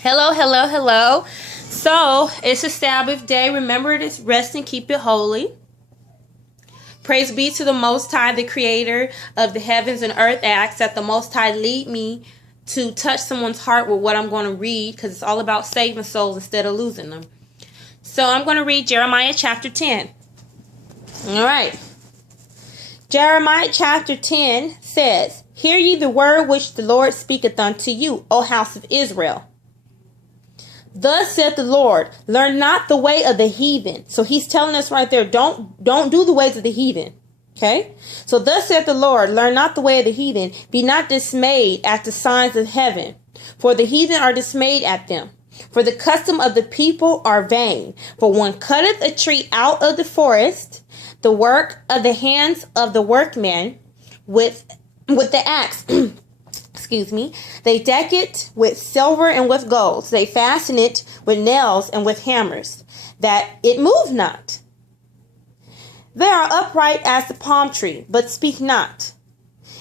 Hello, hello, hello. So, it's a Sabbath day. Remember to rest and keep it holy. Praise be to the Most High, the creator of the heavens and earth. I ask that the Most High lead me to touch someone's heart with what I'm going to read, because it's all about saving souls instead of losing them. So, I'm going to read Jeremiah chapter 10. All right. Jeremiah chapter 10 says, "Hear ye the word which the Lord speaketh unto you, O house of Israel. Thus saith the Lord, learn not the way of the heathen." So he's telling us right there, don't do the ways of the heathen. Okay? So thus saith the Lord, learn not the way of the heathen. Be not dismayed at the signs of heaven. For the heathen are dismayed at them. For the custom of the people are vain. For one cutteth a tree out of the forest, the work of the hands of the workmen with the axe. Excuse me. They deck it with silver and with gold. They fasten it with nails and with hammers, that it move not. They are upright as the palm tree, but speak not.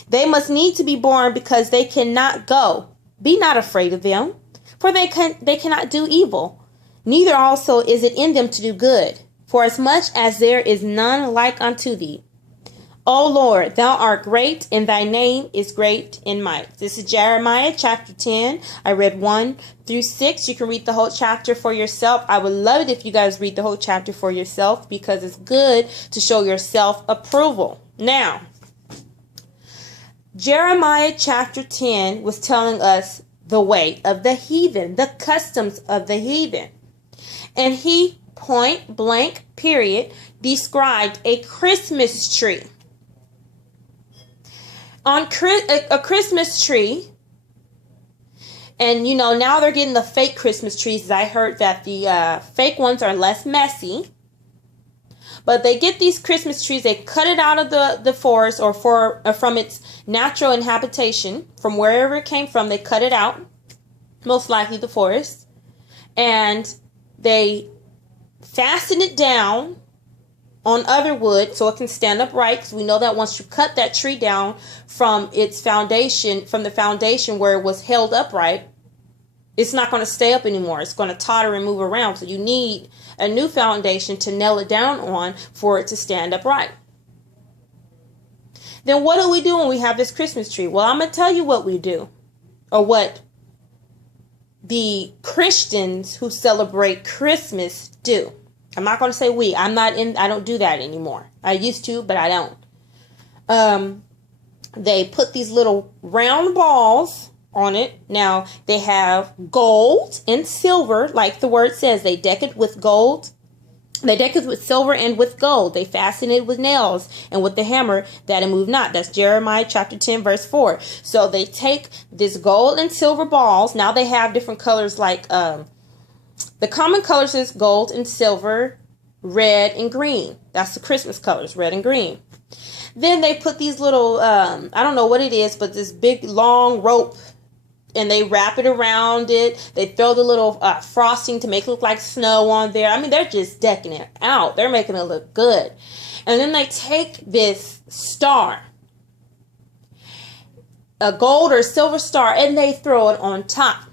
They must need to be born, because they cannot go. Be not afraid of them, for they cannot do evil. Neither also is it in them to do good, for as much as there is none like unto thee. O Lord, thou art great, and thy name is great in might. This is Jeremiah chapter 10. I read 1 through 6. You can read the whole chapter for yourself. I would love it if you guys read the whole chapter for yourself, because it's good to show yourself approval. Now, Jeremiah chapter 10 was telling us the way of the heathen, the customs of the heathen. And he, point blank, period, described a Christmas tree. On a Christmas tree, and now they're getting the fake Christmas trees. I heard that the fake ones are less messy, but they get these Christmas trees, they cut it out of the forest, or from its natural inhabitation, from wherever it came from. They cut it out, most likely the forest, and they fasten it down on other wood so it can stand upright, because we know that once you cut that tree down from its foundation, from the foundation where it was held upright, it's not going to stay up anymore. It's going to totter and move around. So you need a new foundation to nail it down on for it to stand upright. Then what do we do when we have this Christmas tree? Well, I'm going to tell you what we do, or what the Christians who celebrate Christmas do. I'm not going to say we. I don't do that anymore. I used to, but I don't. They put these little round balls on it. Now, they have gold and silver, like the word says. They deck it with gold. They deck it with silver and with gold. They fasten it with nails and with the hammer, that it move not. That's Jeremiah chapter 10, verse 4. So they take this gold and silver balls. Now they have different colors, like the common colors is gold and silver, red and green. That's the Christmas colors, red and green. Then they put these little, I don't know what it is, but this big long rope, and they wrap it around it. They throw the little frosting to make it look like snow on there. I mean, they're just decking it out. They're making it look good. And then they take this star, a gold or silver star, and they throw it on top.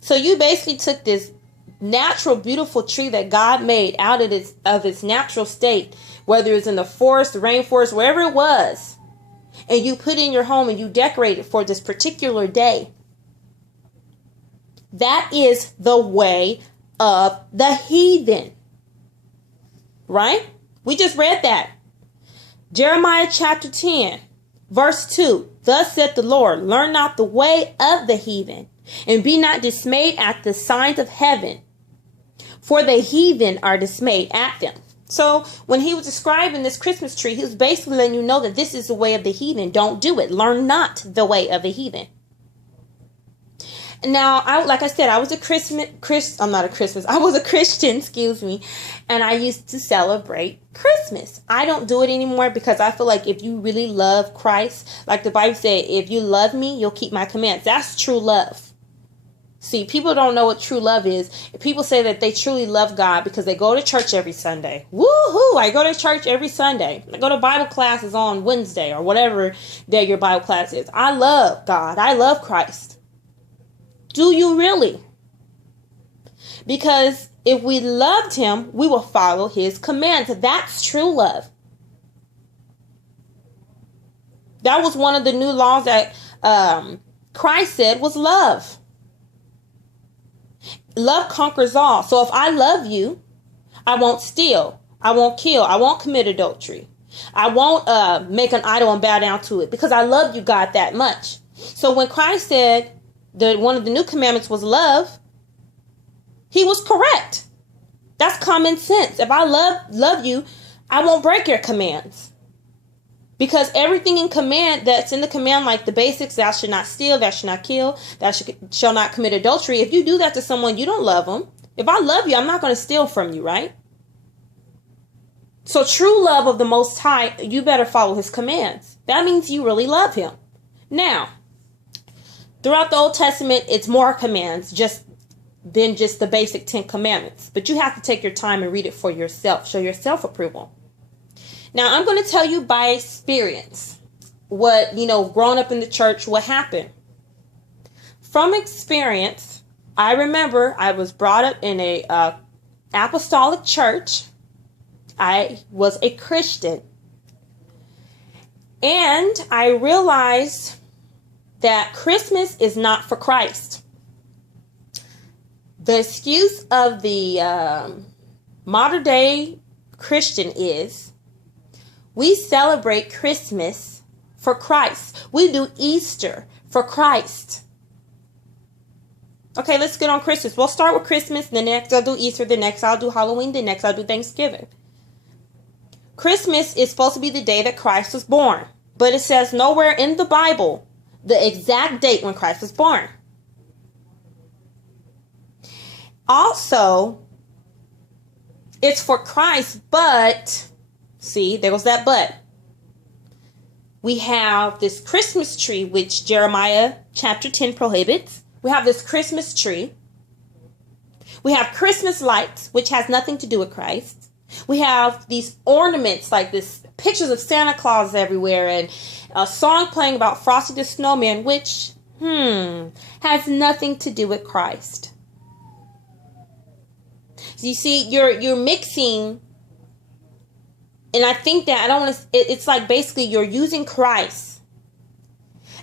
So you basically took this natural, beautiful tree that God made out of its natural state, whether it's in the forest, the rainforest, wherever it was, and you put it in your home and you decorate it for this particular day. That is the way of the heathen. Right? We just read that. Jeremiah chapter 10, verse 2. Thus saith the Lord, learn not the way of the heathen, and be not dismayed at the signs of heaven, for the heathen are dismayed at them. So when he was describing this Christmas tree, he was basically letting you know that this is the way of the heathen. Don't do it. Learn not the way of the heathen. Now, like I said, I was a Christian, excuse me, and I used to celebrate Christmas. I don't do it anymore, because I feel like if you really love Christ, like the Bible said, if you love me, you'll keep my commands. That's true love. See, people don't know what true love is. People say that they truly love God because they go to church every Sunday. Woohoo! I go to church every Sunday. I go to Bible classes on Wednesday, or whatever day your Bible class is. I love God. I love Christ. Do you really? Because if we loved him, we will follow his commands. That's true love. That was one of the new laws that Christ said was love. Love conquers all. So if I love you, I won't steal. I won't kill. I won't commit adultery. I won't make an idol and bow down to it, because I love you, God, that much. So when Christ said that one of the new commandments was love, he was correct. That's common sense. If I love you, I won't break your commands. Because everything in command that's in the command, like the basics, thou should not steal, thou should not kill, thou shall not commit adultery. If you do that to someone, you don't love them. If I love you, I'm not going to steal from you, right? So true love of the Most High, you better follow his commands. That means you really love him. Now, throughout the Old Testament, it's more commands than just the basic 10 commandments. But you have to take your time and read it for yourself. Show yourself approval. Now, I'm going to tell you by experience what, growing up in the church, what happened. From experience, I remember I was brought up in a apostolic church. I was a Christian. And I realized that Christmas is not for Christ. The excuse of the modern day Christian is, we celebrate Christmas for Christ. We do Easter for Christ. Okay, let's get on Christmas. We'll start with Christmas. The next I'll do Easter. The next I'll do Halloween. The next I'll do Thanksgiving. Christmas is supposed to be the day that Christ was born. But it says nowhere in the Bible the exact date when Christ was born. Also, it's for Christ, but... See, there goes that but. We have this Christmas tree, which Jeremiah chapter 10 prohibits. We have this Christmas tree. We have Christmas lights, which has nothing to do with Christ. We have these ornaments, like this pictures of Santa Claus everywhere, and a song playing about Frosty the Snowman, which, has nothing to do with Christ. So you see, you're mixing. And I think that I don't want to, it's like basically you're using Christ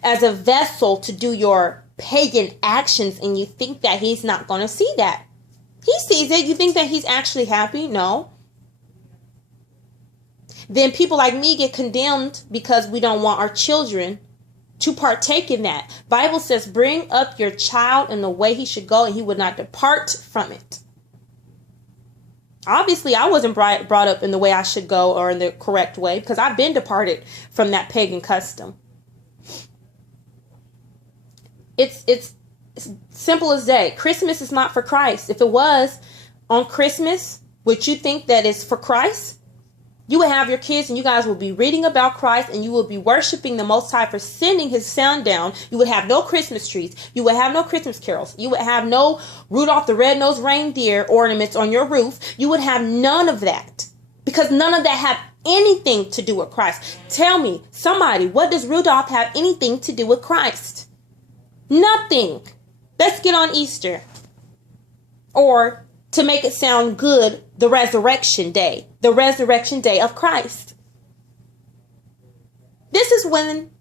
as a vessel to do your pagan actions, and you think that he's not going to see that. He sees it. You think that he's actually happy? No. Then people like me get condemned because we don't want our children to partake in that. Bible says, bring up your child in the way he should go, and he would not depart from it. Obviously, I wasn't brought up in the way I should go, or in the correct way, because I've been departed from that pagan custom. It's simple as day. Christmas is not for Christ. If it was on Christmas, would you think that it's for Christ? You would have your kids and you guys will be reading about Christ, and you will be worshiping the Most High for sending his son down. You would have no Christmas trees. You would have no Christmas carols. You would have no Rudolph the Red-Nosed Reindeer ornaments on your roof. You would have none of that, because none of that have anything to do with Christ. Tell me, somebody, what does Rudolph have anything to do with Christ? Nothing. Let's get on Easter. Or, to make it sound good, the resurrection day. The resurrection day of Christ. This is when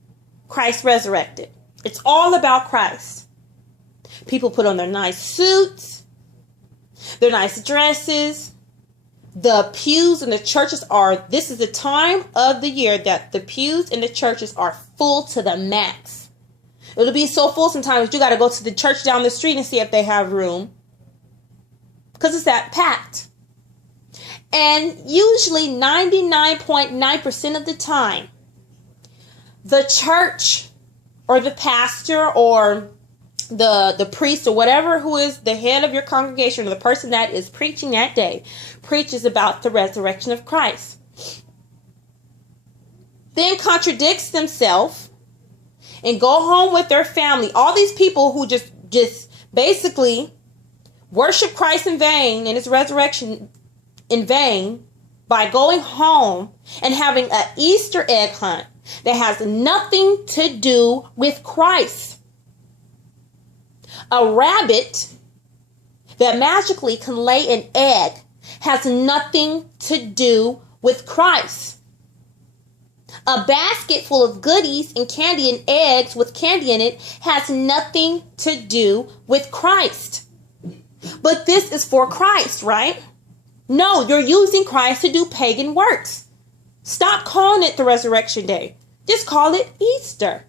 Christ resurrected. It's all about Christ. People put on their nice suits, their nice dresses. The pews in the churches this is the time of the year that the pews in the churches are full to the max. It'll be so full sometimes you got to go to the church down the street and see if they have room, because it's that packed. And usually 99.9% of the time, the church or the pastor or the priest or whatever, who is the head of your congregation, or the person that is preaching that day, preaches about the resurrection of Christ. Then contradicts themselves and go home with their family. All these people who just basically worship Christ in vain and his resurrection in vain by going home and having an Easter egg hunt that has nothing to do with Christ. A rabbit that magically can lay an egg has nothing to do with Christ. A basket full of goodies and candy and eggs with candy in it has nothing to do with Christ. But this is for Christ, right? No, you're using Christ to do pagan works. Stop calling it the Resurrection Day. Just call it Easter.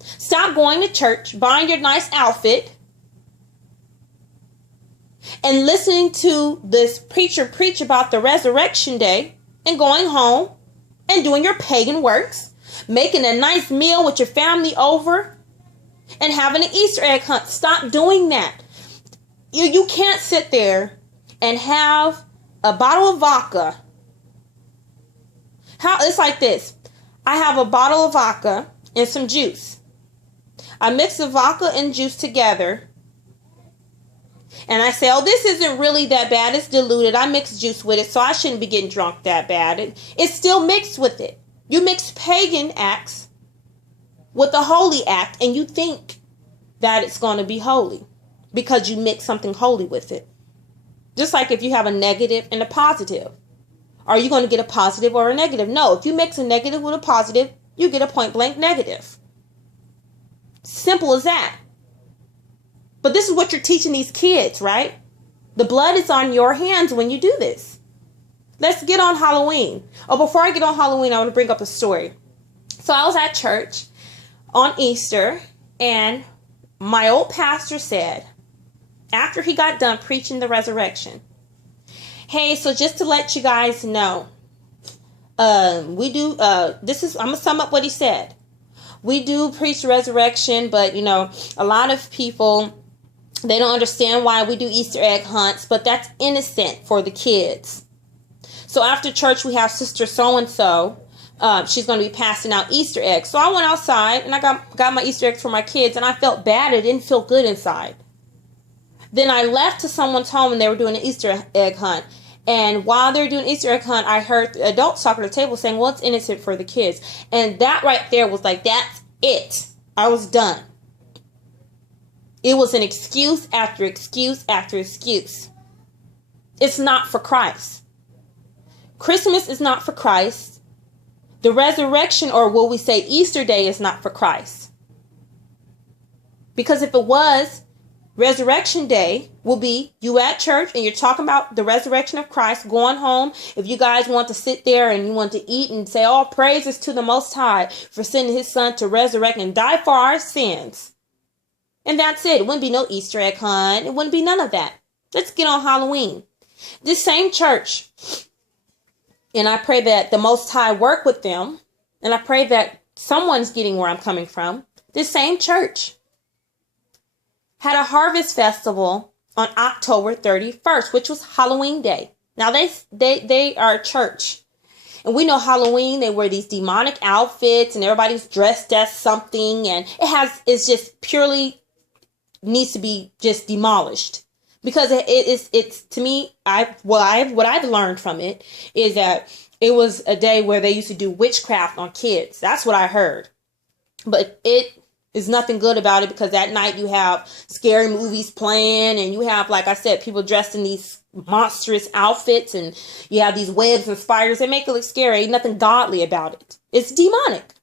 Stop going to church, buying your nice outfit, and listening to this preacher preach about the Resurrection Day and going home and doing your pagan works, making a nice meal with your family over, and having an Easter egg hunt. Stop doing that. You can't sit there and have a bottle of vodka. It's like this. I have a bottle of vodka and some juice. I mix the vodka and juice together. And I say, oh, this isn't really that bad. It's diluted. I mix juice with it, so I shouldn't be getting drunk that bad. It's still mixed with it. You mix pagan acts with the holy act, and you think that it's going to be holy because you mix something holy with it. Just like if you have a negative and a positive. Are you going to get a positive or a negative? No, if you mix a negative with a positive, you get a point blank negative. Simple as that. But this is what you're teaching these kids, right? The blood is on your hands when you do this. Let's get on Halloween. Oh, before I get on Halloween, I want to bring up a story. So I was at church on Easter, and my old pastor said, after he got done preaching the resurrection, hey, so just to let you guys know, I'm going to sum up what he said. We do preach the resurrection, but, a lot of people, they don't understand why we do Easter egg hunts, but that's innocent for the kids. So after church, we have Sister So-and-so. She's going to be passing out Easter eggs. So I went outside, and I got my Easter eggs for my kids, and I felt bad. It didn't feel good inside. Then I left to someone's home, and they were doing an Easter egg hunt. And while they were doing Easter egg hunt, I heard the adults talking at the table saying, well, it's innocent for the kids. And that right there was like, that's it. I was done. It was an excuse after excuse after excuse. It's not for Christ. Christmas is not for Christ. The resurrection, or will we say Easter Day, is not for Christ. Because if it was, Resurrection Day will be you at church and you're talking about the resurrection of Christ, going home. If you guys want to sit there and you want to eat and say, all praises to the Most High for sending his son to resurrect and die for our sins. And that's it. It wouldn't be no Easter egg hunt. It wouldn't be none of that. Let's get on Halloween. This same church, and I pray that the Most High work with them, and I pray that someone's getting where I'm coming from. This same church had a harvest festival on October 31st, which was Halloween Day. Now they are a church. And we know Halloween, they wear these demonic outfits and everybody's dressed as something, and it's just purely needs to be just demolished. Because it's to me, what I've learned from it is that it was a day where they used to do witchcraft on kids. That's what I heard. But it is nothing good about it, because that night you have scary movies playing, and you have, like I said, people dressed in these monstrous outfits, and you have these webs and spiders. They make it look scary. Ain't nothing godly about it. It's demonic.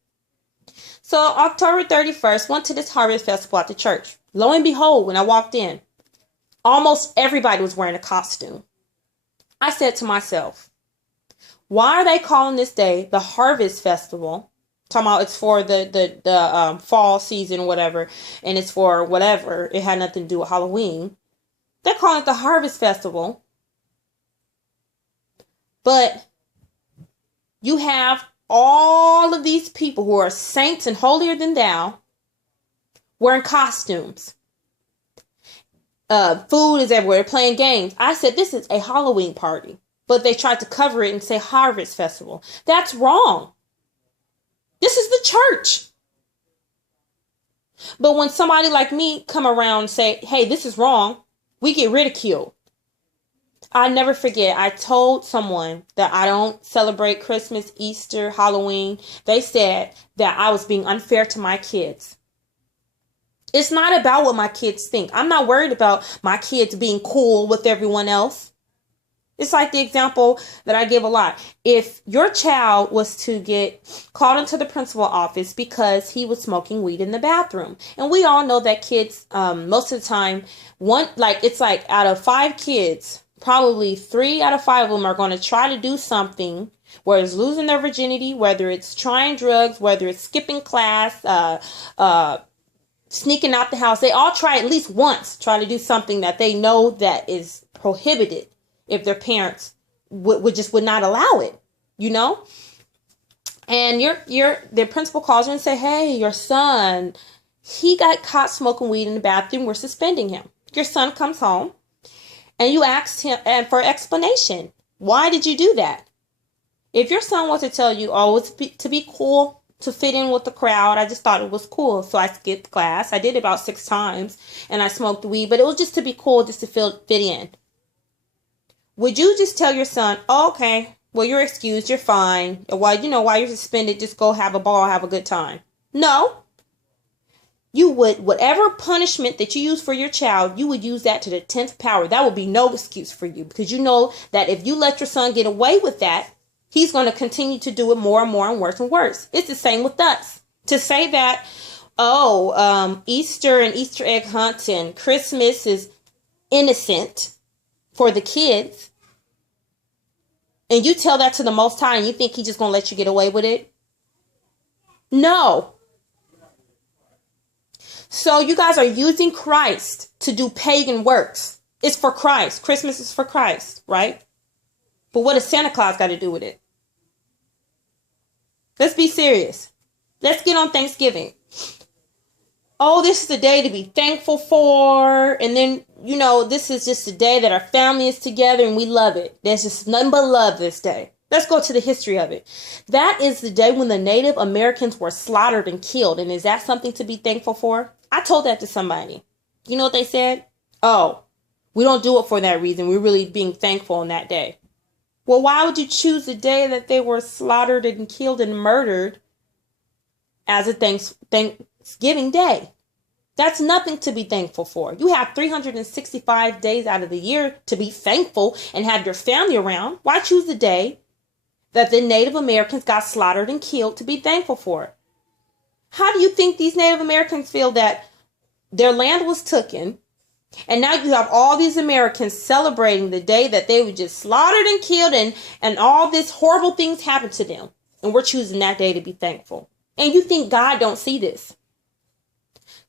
So October 31st, went to this harvest festival at the church. Lo and behold, when I walked in, almost everybody was wearing a costume. I said to myself, why are they calling this day the harvest festival? Talking about it's for the fall season or whatever, and it's for whatever. It had nothing to do with Halloween. They're calling it the harvest festival. But you have all of these people who are saints and holier than thou wearing costumes. Food is everywhere. They're playing games. I said, this is a Halloween party. But they tried to cover it and say harvest festival. That's wrong. This is the church. But when somebody like me come around and say, hey, this is wrong, we get ridiculed. I never forget, I told someone that I don't celebrate Christmas, Easter, Halloween. They said that I was being unfair to my kids. It's not about what my kids think. I'm not worried about my kids being cool with everyone else. It's like the example that I give a lot. If your child was to get called into the principal office because he was smoking weed in the bathroom, and we all know that kids, most of the time, it's like out of 5 kids, probably 3 out of 5 of them are going to try to do something, whether it's losing their virginity, whether it's trying drugs, whether it's skipping class, sneaking out the house. They all try at least once, try to do something that they know that is prohibited if their parents would not allow it, you know? And their principal calls you and say, hey, your son, he got caught smoking weed in the bathroom. We're suspending him. Your son comes home and you ask him for explanation. Why did you do that? If your son was to tell you, oh, it's to be cool, to fit in with the crowd, I just thought it was cool, so I skipped class. I did it about 6 times and I smoked weed, but it was just to be cool, just to fit in. Would you just tell your son, oh, okay, well, you're excused, you're fine. While you're suspended, just go have a ball, have a good time? No. You would, whatever punishment that you use for your child, you would use that to the 10th power. That would be no excuse for you, because you know that if you let your son get away with that, he's going to continue to do it more and more and worse and worse. It's the same with us. To say that, Easter and Easter egg hunt and Christmas is innocent for the kids, and you tell that to the Most High and you think he's just going to let you get away with it? No. So you guys are using Christ to do pagan works. It's for Christ. Christmas is for Christ, right? But what does Santa Claus got to do with it? Let's be serious. Let's get on Thanksgiving. Oh, this is a day to be thankful for. And then, this is just a day that our family is together and we love it. There's just nothing but love this day. Let's go to the history of it. That is the day when the Native Americans were slaughtered and killed. And is that something to be thankful for? I told that to somebody. You know what they said? Oh, we don't do it for that reason. We're really being thankful on that day. Well, why would you choose the day that they were slaughtered and killed and murdered as a Thanksgiving day? That's nothing to be thankful for. You have 365 days out of the year to be thankful and have your family around. Why choose the day that the Native Americans got slaughtered and killed to be thankful for? How do you think these Native Americans feel that their land was taken, and now you have all these Americans celebrating the day that they were just slaughtered and killed, and all these horrible things happened to them, and we're choosing that day to be thankful? And you think God don't see this?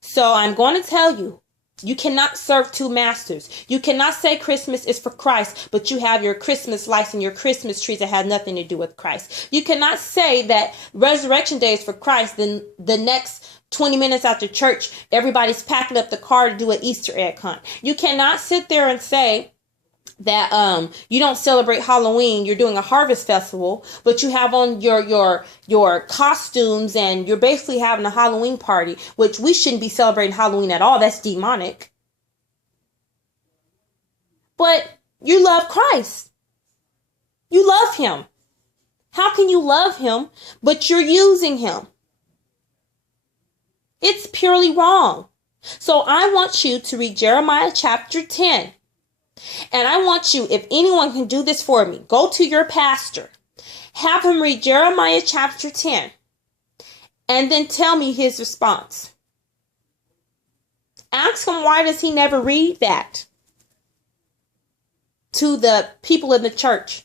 So I'm going to tell you, you cannot serve 2 masters. You cannot say Christmas is for Christ, but you have your Christmas lights and your Christmas trees that have nothing to do with Christ. You cannot say that Resurrection Day is for Christ, then the next 20 minutes after church, everybody's packing up the car to do an Easter egg hunt. You cannot sit there and say that you don't celebrate Halloween, you're doing a harvest festival, but you have on your costumes and you're basically having a Halloween party, which we shouldn't be celebrating Halloween at all. That's demonic. But you love Christ. You love him. How can you love him, but you're using him? It's purely wrong. So I want you to read Jeremiah chapter 10. And I want you, if anyone can do this for me, go to your pastor, have him read Jeremiah chapter 10, and then tell me his response. Ask him, why does he never read that to the people in the church?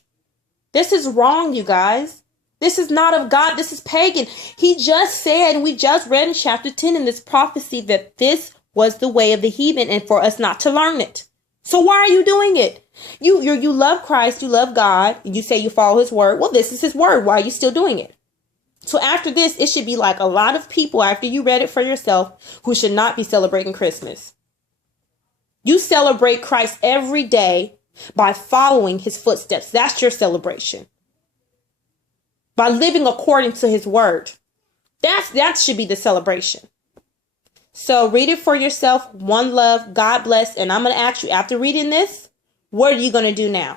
This is wrong, you guys. This is not of God. This is pagan. He just said, and we just read in chapter 10 in this prophecy, that this was the way of the heathen and for us not to learn it. So why are you doing it? You love Christ, you love God, you say you follow his word. Well, this is his word. Why are you still doing it? So after this, it should be like a lot of people, after you read it for yourself, who should not be celebrating Christmas. You celebrate Christ every day by following his footsteps. That's your celebration. By living according to his word. That should be the celebration. So read it for yourself. One love. God bless. And I'm going to ask you, after reading this, what are you going to do now?